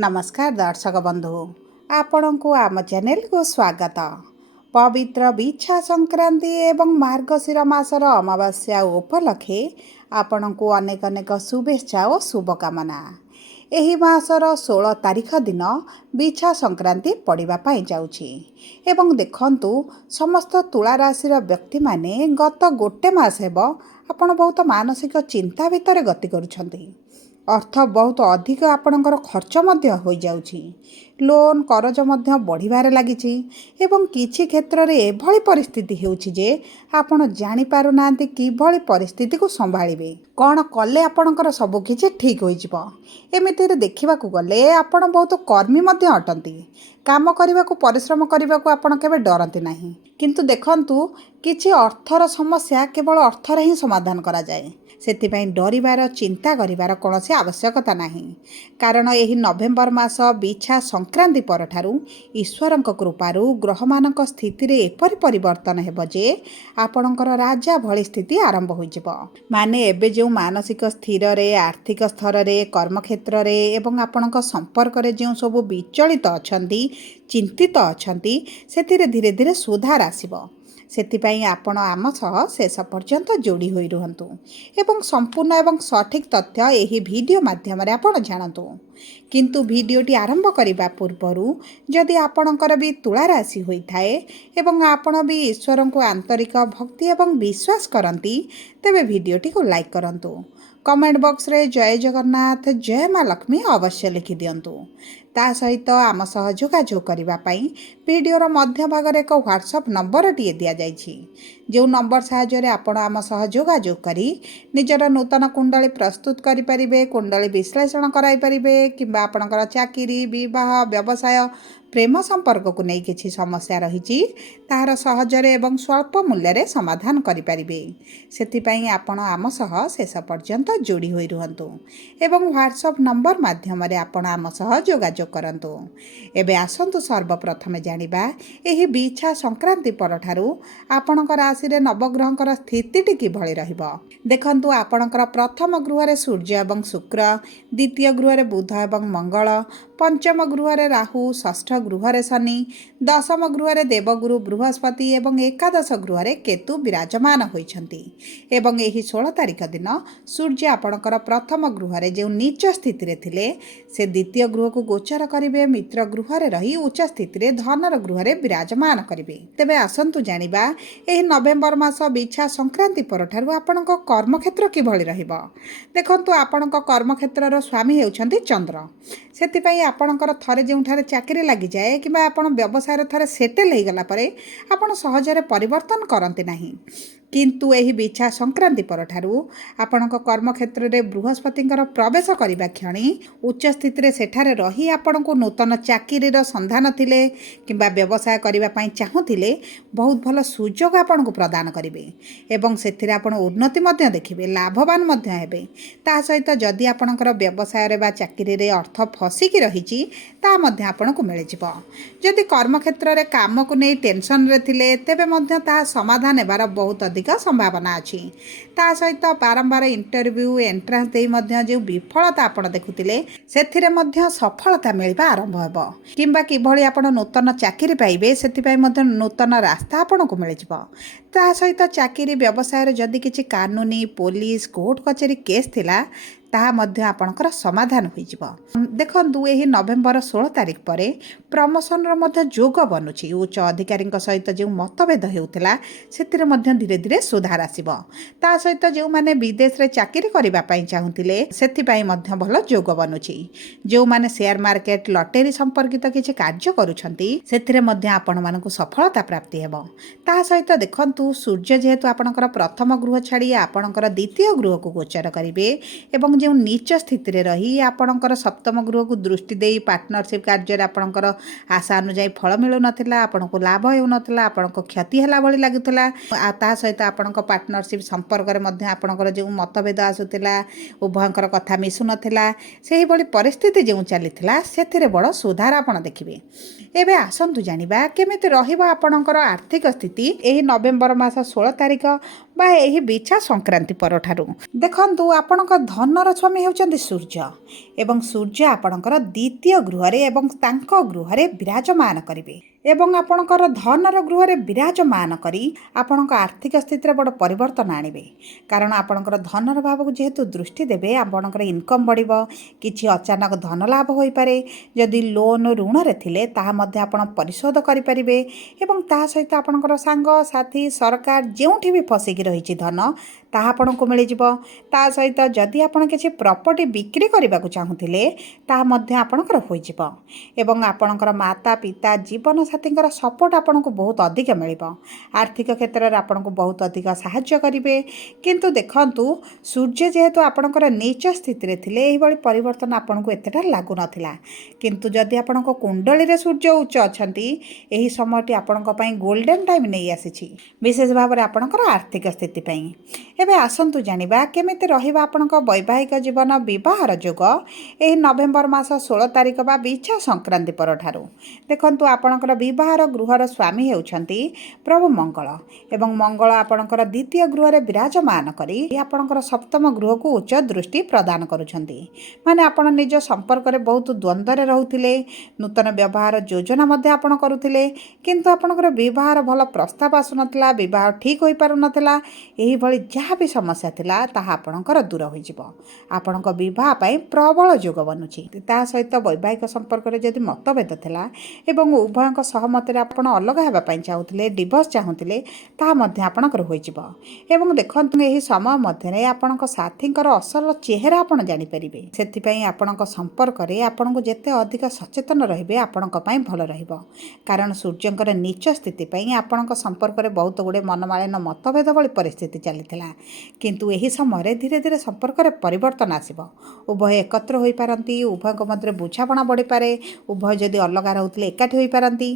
नमस्कार दर्शक बंधु आपण को आम चैनल को स्वागत। पवित्र बिछा संक्रांति एवं मार्गशीर मासर अमावास्या उपलक्षे आपण को अनेक अनेक शुभेच्छा और शुभकामना। एही मासर 16 तारिख दिन बिछा संक्रांति पड़ापी जाऊँगी एवं देखंतु समस्त तुला राशि व्यक्ति माने गत गोटे मास हेब आपण बहुत मानसिक चिंता भितर गति करुछंती। अर्थ बहुत अधिक आपणकर खर्च मध्य हो जाउछि। लोन करज मध्य बढ़िबार लागिछि एवं किछि क्षेत्र रे एभली परिस्थिति हेउछि जे आपण जानि पारु नांती किभली परिस्थिति को संभाळिबे, कोन कले आपणकर सब किछि ठीक होई जिवो। एमिति रे देखिबाकू गले आपण बहुत कर्मी मध्य अटंती। काम करबाकू परिश्रम करबाकू आपण केबे डरंती नाही, किंतु देखंतु किछि अर्थर समस्या केवल अर्थ रे ही समाधान करा जाए। सेथिपाई डरिबार चिंता करिबार कोनोसी आवश्यकता नाही, कारण एही नवेम्बर मास बिछा संक्रांति परठारु ईश्वरंक कृपारु ग्रहमानक स्थिति रे एपरि परिवर्तन हेबो जे आपणकर राजा भली स्थिति आरंभ होई जिवो। माने एबे जे मानसिक स्थिर रे, आर्थिक स्तर रे, कर्मक्षेत्र रे एवं आपणक संपर्क रे जे सब विचलित अछंती, चिंतित अछंती, सेथिरे धीरे धीरे सुधार आसीबो। सेथिपाई आपण आम सह शेष पर्यंत जोड़ी होई रुहंतु एवं संपूर्ण एवं सठिक तथ्य एही वीडियो माध्यम रे आपण जानतु। किंतु वीडियोटी आरंभ करिबा पूर्वरु जदि आपणकर भी तुला राशि होई थाए एवं आपण भी ईश्वर को आंतरिक भक्ति एवं विश्वास करंती, तेबे वीडियोटी को लाइक करंतु। कमेंट बॉक्स रे जय जगन्नाथ, जय माँ लक्ष्मी अवश्य लिखि दियंतु। ता सहित आम सह जोगाजोग करिबा पई वीडियोर मध्य भाग रे एक व्हाट्सएप नंबर टिए दिया जाइछि, जो नंबर सहायता रे आपण आम सह जोगाजोग करी निजर नूतन कुंडली प्रस्तुत करि परिबे, कुंडली विश्लेषण कराई परिबे, किंबा आपणकर चाकरी, विवाह, व्यवसाय, प्रेम संपर्क को नहीं किछि समस्या रही ताहार सहजरे एवं स्वल्प मूल्य रे समाधान करि परिबे। सेथिपाई आपण आम सह शेष पर्यंत जोड़ी होई रुहंतु एवं व्हाट्सएप नंबर माध्यम रे आपण आम सह जोगाजोग करंतु। एबे आसंतु सर्वप्रथम जानिबा एही बिछा संक्रांति परठारु आपणकर राशि रे नवग्रहंकर स्थितिटी किभଳି रहिबो। देखंतु आपणकर प्रथम गृह रे सूर्य एवं शुक्र, द्वितीय गृह रे बुध एवं मंगल, पंचम गृह रे राहु, षष्ठ गृह रे शनि, दशम गृह रे देवगुरु बृहस्पति एवं एकादश गृह रे केतु विराजमान होइछंती। एवं एही 16 तारिख दिन सूर्य आपणकर प्रथम गृह रे जे नीच स्थिति रे थिले से द्वितीय गृह को गोचर करिवे, मित्र गृह रे रही उच्च स्थिति रे धनर गृह रे विराजमान करिवे। तेबे आसंतु जानिबा एही नवेम्बर मास बिछा संक्रांति परठारु आपणक कर्मक्षेत्र किभଳି रहिबो। देखंतु आपणक कर्मक्षेत्र रो स्वामी हेउछंती चंद्र। सेथिपाई आपणकर थरे जोंठारे चाकरी लागि जाए किबा आपण व्यवसाय थरे सेटल हो गला परे आपण सहजरे परिवर्तन करंती नाही, किंतु एही बिछा संक्रांति परठारु आपणक कर्मक्षेत्र रे बृहस्पतिंकर प्रवेश करिबा क्षणी उच्च स्थिति रे सेठारे रही आपण को नूतन चाकरी रो संधान थिले किंबा व्यवसाय करिबा पई चाहुथिले बहुत भल सुजोग आपण को प्रदान करिवे एवं सेथिरे आपण उन्नति मध्य देखिबे, लाभवान मध्य हेबे। ता सहित जदि आपणकर व्यवसाय रे बा चाकरी रे अर्थ फसिकी रहिछि ता मध्य आपण को मिल जिवो। जदि कर्मक्षेत्र रे काम को नै टेंशन रे थिले तेबे मध्य ता समाधान हेबार बहुत अधिक संभावना अच्छी। ता सहित बारंबार इंटरव्यू एंट्रांस दे मध्य जो विफलता आपण देखुतिले सेथिरे मध्य सफलता मिलबा आरंभ हेबो, किंबा किभଳି आपण नूतन चाकरी पाइबे सेथिपाई मध्य नूतन रास्ता आपण को मिल जिवो। ता सहित चाकरी व्यवसाय रे जदि किछि कानूनी, पुलिस, कोर्ट कचेरी केस थिला ताहा मध्य आपणकर समाधान होई जिवो। देखंतु एही नवेम्बर 16 तारिख परे प्रमोशन रो मध्य जोग बनुछि। उच्च अधिकारी सहित जो मतभेद हेउथिला सेतिरे मध्य धीरे धीरे सुधार आसीबो। ता सहित जो माने विदेश रे चाकरी करिबा पई चाहुथिले सेथिपाई मध्य भल जोग बनुछि। जो माने शेयर मार्केट, लॉटरी संपर्कित किछि कार्य करूछंती सेतिरे मध्य आपण मानकु सफलता प्राप्ति हेबो। ता सहित देखंतु सूर्य जेहेतु आपणकर प्रथम गृह छाड़ी आपणकर द्वितीय गृह को गोचर करिवे एवं जो नीच स्थिति रे रही आपणकर सप्तम गृह को दृष्टि देई पार्टनरशिप कार्य रे आपणकर आशा अनुଯାୟୀ फल मिलु नथिला, आपणको लाभ हेउ नथिला, आपणको क्षति हला भली लागुथिला। ता सहित आपणको पार्टनरशिप संपर्क रे मध्य आपणकर जो मतभेद आसुथिला, उभयंकर कथा मिसु नथिला, सेही भली परिस्थिति जो चलीथिला सेथिरे बड़ सुधार आपण देखिबे। एबे आसंतु जानिबा केमिति रहिबो आपणकर आर्थिक स्थिति एही नवेम्बर मास 16 तारिख ବା ଏହି ବିଛା ସଂକ୍ରାନ୍ତି ପରଠାରୁ। ଦେଖନ୍ତୁ ଆପଣଙ୍କ ଧନର ସ୍ୱାମୀ ହେଉଛନ୍ତି ସୂର୍ଯ୍ୟ ଏବଂ ସୂର୍ଯ୍ୟ ଆପଣଙ୍କର ଦ୍ୱିତୀୟ ଗୃହରେ ଏବଂ ତାଙ୍କ ଗୃହରେ ବିରାଜମାନ କରିବେ ଏବଂ ଆପଣଙ୍କର ଧନର ଗୃହରେ ବିରାଜମାନ କରି ଆପଣଙ୍କ ଆର୍ଥିକ ସ୍ଥିତିରେ ବଡ଼ ପରିବର୍ତ୍ତନ ଆଣିବେ। କାରଣ ଆପଣଙ୍କର ଧନର ଭାବକୁ ଯେହେତୁ ଦୃଷ୍ଟି ଦେବେ ଆପଣଙ୍କର ଇନକମ୍ ବଢ଼ିବ, କିଛି ଅଚାନକ ଧନ ଲାଭ ହୋଇପାରେ। ଯଦି ଲୋନ୍ ଋଣରେ ଥିଲେ ତାହା ମଧ୍ୟ ଆପଣ ପରିଶୋଧ କରିପାରିବେ ଏବଂ ତା ସହିତ ଆପଣଙ୍କର ସାଙ୍ଗସାଥି ସରକାର ଯେଉଁଠି ବି ଫସିକି ରହିଛି ଧନ ତାହା ଆପଣଙ୍କୁ ମିଳିଯିବ। ତା ସହିତ ଯଦି ଆପଣ କିଛି ପ୍ରପର୍ଟି ବିକ୍ରି କରିବାକୁ ଚାହୁଁଥିଲେ ତାହା ମଧ୍ୟ ଆପଣଙ୍କର ହୋଇଯିବ ଏବଂ ଆପଣଙ୍କର ମାତା ପିତା ଜୀବନସାଥୀଙ୍କର ସପୋର୍ଟ ଆପଣଙ୍କୁ ବହୁତ ଅଧିକ ମିଳିବ। ଆର୍ଥିକ କ୍ଷେତ୍ରରେ ଆପଣଙ୍କୁ ବହୁତ ଅଧିକ ସାହାଯ୍ୟ କରିବେ। କିନ୍ତୁ ଦେଖନ୍ତୁ ସୂର୍ଯ୍ୟ ଯେହେତୁ ଆପଣଙ୍କର ନୀଚ ସ୍ଥିତିରେ ଥିଲେ ଏହିଭଳି ପରିବର୍ତ୍ତନ ଆପଣଙ୍କୁ ଏତେଟା ଲାଗୁନଥିଲା। କିନ୍ତୁ ଯଦି ଆପଣଙ୍କ କୁଣ୍ଡଳୀରେ ସୂର୍ଯ୍ୟ ଉଚ୍ଚ ଅଛନ୍ତି ଏହି ସମୟଟି ଆପଣଙ୍କ ପାଇଁ ଗୋଲ୍ଡେନ୍ ଟାଇମ୍ ନେଇ ଆସିଛି, ବିଶେଷ ଭାବରେ ଆପଣଙ୍କର ଆର୍ଥିକ ସ୍ଥିତି ପାଇଁ। ଏବେ ଆସନ୍ତୁ ଜାଣିବା କେମିତି ରହିବା ଆପଣଙ୍କ ବୈବାହିକ ଜୀବନ ବିବାହର ଯୋଗ ଏହି ନଭେମ୍ବର ମାସ 16 ତାରିଖ ବା ବିଛା ସଂକ୍ରାନ୍ତି ପରଠାରୁ। ଦେଖନ୍ତୁ ଆପଣଙ୍କର ବିବାହର ଗୃହର ସ୍ୱାମୀ ହେଉଛନ୍ତି ପ୍ରଭୁ ମଙ୍ଗଳ ଏବଂ ମଙ୍ଗଳ ଆପଣଙ୍କର ଦ୍ୱିତୀୟ ଗୃହରେ ବିରାଜମାନ କରି ଆପଣଙ୍କର ସପ୍ତମ ଗୃହକୁ ଉଚ୍ଚ ଦୃଷ୍ଟି ପ୍ରଦାନ କରୁଛନ୍ତି। ମାନେ ଆପଣ ନିଜ ସମ୍ପର୍କରେ ବହୁତ ଦ୍ୱନ୍ଦ୍ୱରେ ରହୁଥିଲେ, ନୂତନ ବ୍ୟବହାର ଯୋଜନା ମଧ୍ୟ ଆପଣ କରୁଥିଲେ କିନ୍ତୁ ଆପଣଙ୍କର ବିବାହର ଭଲ ପ୍ରସ୍ତାବ ଆସୁନଥିଲା, ବିବାହ ଠିକ୍ ହୋଇପାରୁନଥିଲା। ଏହିଭଳି ଯାହା ବି ସମସ୍ୟା ଥିଲା ତାହା ଆପଣଙ୍କର ଦୂର ହୋଇଯିବ। ଆପଣଙ୍କ ବିବାହ ପାଇଁ ପ୍ରବଳ ଯୋଗ ବନୁଛି। ତା ସହିତ ବୈବାହିକ ସମ୍ପର୍କରେ ଯଦି ମତଭେଦ ଥିଲା ଏବଂ ଉଭୟଙ୍କ ସହମତରେ ଆପଣ ଅଲଗା ହେବା ପାଇଁ ଚାହୁଁଥିଲେ, ଡିଭୋର୍ସ ଚାହୁଁଥିଲେ, ତାହା ମଧ୍ୟ ଆପଣଙ୍କର ହୋଇଯିବ। ଏବଂ ଦେଖନ୍ତୁ ଏହି ସମୟ ମଧ୍ୟରେ ଆପଣଙ୍କ ସାଥୀଙ୍କର ଅସଲ ଚେହେରା ଆପଣ ଜାଣିପାରିବେ। ସେଥିପାଇଁ ଆପଣଙ୍କ ସମ୍ପର୍କରେ ଆପଣଙ୍କୁ ଯେତେ ଅଧିକ ସଚେତନ ରହିବେ ଆପଣଙ୍କ ପାଇଁ ଭଲ ରହିବ। କାରଣ ସୂର୍ଯ୍ୟଙ୍କର ନୀଚ ସ୍ଥିତି ପାଇଁ ଆପଣଙ୍କ ସମ୍ପର୍କରେ ବହୁତ ଗୁଡ଼ିଏ ମନମାଳିନ ମତଭେଦ ଭଳି ପରିସ୍ଥିତି ଚାଲିଥିଲା। କିନ୍ତୁ ଏହି ସମୟରେ ଧୀରେ ଧୀରେ ସମ୍ପର୍କରେ ପରିବର୍ତ୍ତନ ଆସିବ। ଉଭୟ ଏକତ୍ର ହୋଇପାରନ୍ତି, ଉଭୟଙ୍କ ମଧ୍ୟରେ ବୁଝାମଣା ବଢ଼ିପାରେ, ଉଭୟ ଯଦି ଅଲଗା ରହୁଥିଲେ ଏକାଠି ହୋଇପାରନ୍ତି।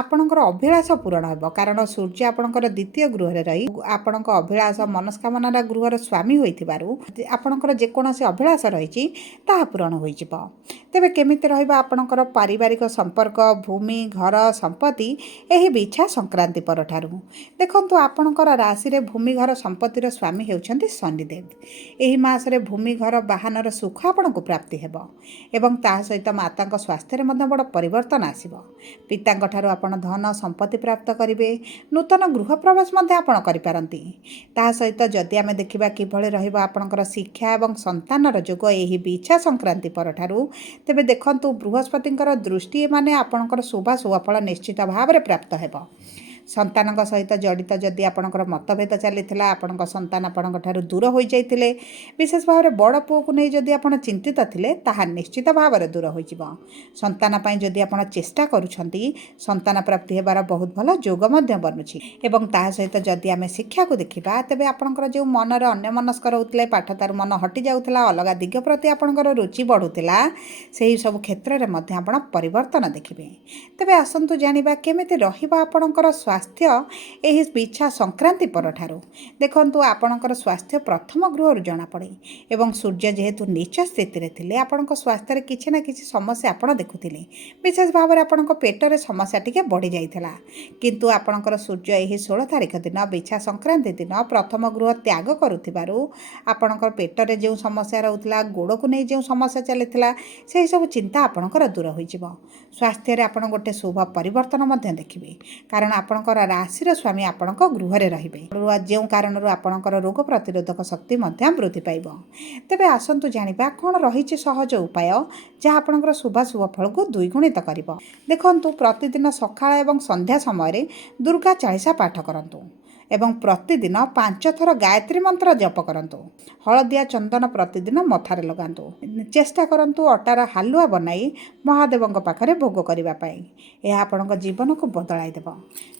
ଆପଣଙ୍କର ଅଭିଳାଷ ପୂରଣ ହେବ କାରଣ ସୂର୍ଯ୍ୟ ଆପଣଙ୍କର ଦ୍ୱିତୀୟ ଗୃହରେ ରହି ଆପଣଙ୍କ ଅଭିଳାଷ ମନସ୍କାମନାର ଗୃହର ସ୍ୱାମୀ ହୋଇଥିବାରୁ ଆପଣଙ୍କର ଯେକୌଣସି ଅଭିଳାଷ ରହିଛି ତାହା ପୂରଣ ହୋଇଯିବ। ତେବେ କେମିତି ରହିବ ଆପଣଙ୍କର ପାରିବାରିକ ସମ୍ପର୍କ, ଭୂମି, ଘର, ସମ୍ପତ୍ତି ଏହି ବିଛା ସଂକ୍ରାନ୍ତି ପରଠାରୁ? ଦେଖନ୍ତୁ ଆପଣଙ୍କର ରାଶିରେ ଭୂମି, ଘର, ସମ୍ପତ୍ତିର ସ୍ୱାମୀ ହେଉଛନ୍ତି ଶନିଦେବ। ଏହି ମାସରେ ଭୂମି, ଘର, ବାହନର ସୁଖ ଆପଣଙ୍କୁ ପ୍ରାପ୍ତି ହେବ ଏବଂ ତା ସହିତ ମାତାଙ୍କ ସ୍ୱାସ୍ଥ୍ୟରେ ମଧ୍ୟ ବଡ଼ ପରିବର୍ତ୍ତନ ଆସିବ। ପିତାଙ୍କ ଠାରୁ ଆପଣ ଧନ ସମ୍ପତ୍ତି ପ୍ରାପ୍ତ କରିବେ। ନୂତନ ଗୃହ ପ୍ରବେଶ ମଧ୍ୟ ଆପଣ କରିପାରନ୍ତି। ତା ସହିତ ଯଦି ଆମେ ଦେଖିବା କିଭଳି ରହିବ ଆପଣଙ୍କର ଶିକ୍ଷା ଏବଂ ସନ୍ତାନର ଯୋଗ ଏହି ବିଛା ସଂକ୍ରାନ୍ତି ପରଠାରୁ, ତେବେ ଦେଖନ୍ତୁ ବୃହସ୍ପତିଙ୍କର ଦୃଷ୍ଟି ମାନେ ଆପଣଙ୍କର ଶୁଭ ଫଳ ନିଶ୍ଚିତ ଭାବରେ ପ୍ରାପ୍ତ ହେବ। ସନ୍ତାନଙ୍କ ସହିତ ଜଡ଼ିତ ଯଦି ଆପଣଙ୍କର ମତଭେଦ ଚାଲିଥିଲା, ଆପଣଙ୍କ ସନ୍ତାନ ଆପଣଙ୍କ ଠାରୁ ଦୂର ହୋଇଯାଇଥିଲେ, ବିଶେଷ ଭାବରେ ବଡ଼ ପୁଅକୁ ନେଇ ଯଦି ଆପଣ ଚିନ୍ତିତ ଥିଲେ ତାହା ନିଶ୍ଚିତ ଭାବରେ ଦୂର ହୋଇଯିବ। ସନ୍ତାନ ପାଇଁ ଯଦି ଆପଣ ଚେଷ୍ଟା କରୁଛନ୍ତି ସନ୍ତାନ ପ୍ରାପ୍ତି ହେବାର ବହୁତ ଭଲ ଯୋଗ ମଧ୍ୟ ବନୁଛି। ଏବଂ ତା ସହିତ ଯଦି ଆମେ ଶିକ୍ଷାକୁ ଦେଖିବା ତେବେ ଆପଣଙ୍କର ଯେଉଁ ମନରେ ଅନ୍ୟମନସ୍କ ରହୁଥିଲେ, ପାଠତାରୁ ମନ ହଟି ଯାଉଥିଲା, ଅଲଗା ଦିଗ ପ୍ରତି ଆପଣଙ୍କର ରୁଚି ବଢ଼ୁଥିଲା, ସେହି ସବୁ କ୍ଷେତ୍ରରେ ମଧ୍ୟ ଆପଣ ପରିବର୍ତ୍ତନ ଦେଖିବେ। ତେବେ ଆସନ୍ତୁ ଜାଣିବା କେମିତି ରହିବ ଆପଣଙ୍କର ସ୍ୱାସ୍ଥ୍ୟ ଏହି ବିଛା ସଂକ୍ରାନ୍ତି ପରଠାରୁ। ଦେଖନ୍ତୁ ଆପଣଙ୍କର ସ୍ୱାସ୍ଥ୍ୟ ପ୍ରଥମ ଗୃହରୁ ଜଣାପଡ଼େ ଏବଂ ସୂର୍ଯ୍ୟ ଯେହେତୁ ନୀଚ ସ୍ଥିତିରେ ଥିଲେ ଆପଣଙ୍କ ସ୍ୱାସ୍ଥ୍ୟରେ କିଛି ନା କିଛି ସମସ୍ୟା ଆପଣ ଦେଖୁଥିଲେ। ବିଶେଷ ଭାବରେ ଆପଣଙ୍କ ପେଟରେ ସମସ୍ୟା ଟିକେ ବଢ଼ିଯାଇଥିଲା। କିନ୍ତୁ ଆପଣଙ୍କର ସୂର୍ଯ୍ୟ ଏହି 16 ତାରିଖ ଦିନ ବିଛା ସଂକ୍ରାନ୍ତି ଦିନ ପ୍ରଥମ ଗୃହ ତ୍ୟାଗ କରୁଥିବାରୁ ଆପଣଙ୍କର ପେଟରେ ଯେଉଁ ସମସ୍ୟା ରହୁଥିଲା, ଗୋଡ଼କୁ ନେଇ ଯେଉଁ ସମସ୍ୟା ଚାଲିଥିଲା, ସେହିସବୁ ଚିନ୍ତା ଆପଣଙ୍କର ଦୂର ହୋଇଯିବ। ସ୍ୱାସ୍ଥ୍ୟରେ ଆପଣ ଗୋଟେ ଶୁଭ ପରିବର୍ତ୍ତନ ମଧ୍ୟ ଦେଖିବେ କାରଣ ଆପଣଙ୍କର ରାଶିର ସ୍ୱାମୀ ଆପଣଙ୍କ ଗୃହରେ ରହିବେ, ଯେଉଁ କାରଣରୁ ଆପଣଙ୍କର ରୋଗ ପ୍ରତିରୋଧକ ଶକ୍ତି ମଧ୍ୟ ବୃଦ୍ଧି ପାଇବ। ତେବେ ଆସନ୍ତୁ ଜାଣିବା କ'ଣ ରହିଛି ସହଜ ଉପାୟ ଯାହା ଆପଣଙ୍କର ଶୁଭ ଫଳକୁ ଦ୍ୱିଗୁଣିତ କରିବ। ଦେଖନ୍ତୁ ପ୍ରତିଦିନ ସକାଳ ଏବଂ ସନ୍ଧ୍ୟା ସମୟରେ ଦୁର୍ଗା ଚାଳିଶା ପାଠ କରନ୍ତୁ ଏବଂ ପ୍ରତିଦିନ 5 ଥର ଗାୟତ୍ରୀ ମନ୍ତ୍ର ଜପ କରନ୍ତୁ। ହଳଦିଆ ଚନ୍ଦନ ପ୍ରତିଦିନ ମଥାରେ ଲଗାନ୍ତୁ। ଚେଷ୍ଟା କରନ୍ତୁ ଅଟାର ହାଲୁଆ ବନାଇ ମହାଦେବଙ୍କ ପାଖରେ ଭୋଗ କରିବା ପାଇଁ। ଏହା ଆପଣଙ୍କ ଜୀବନକୁ ବଦଳାଇ ଦେବ।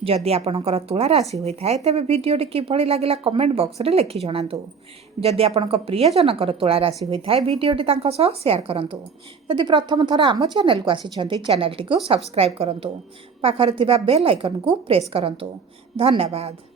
ଯଦି ଆପଣଙ୍କର ତୁଳା ରାଶି ହୋଇଥାଏ ତେବେ ଭିଡ଼ିଓଟି କିଭଳି ଲାଗିଲା କମେଣ୍ଟ ବକ୍ସରେ ଲେଖି ଜଣାନ୍ତୁ। ଯଦି ଆପଣଙ୍କ ପ୍ରିୟଜନଙ୍କର ତୁଳା ରାଶି ହୋଇଥାଏ ଭିଡ଼ିଓଟି ତାଙ୍କ ସହ ସେୟାର କରନ୍ତୁ। ଯଦି ପ୍ରଥମ ଥର ଆମ ଚ୍ୟାନେଲକୁ ଆସିଛନ୍ତି ଚ୍ୟାନେଲଟିକୁ ସବସ୍କ୍ରାଇବ୍ କରନ୍ତୁ। ପାଖରେ ଥିବା ବେଲ୍ ଆଇକନ୍କୁ ପ୍ରେସ୍ କରନ୍ତୁ। ଧନ୍ୟବାଦ।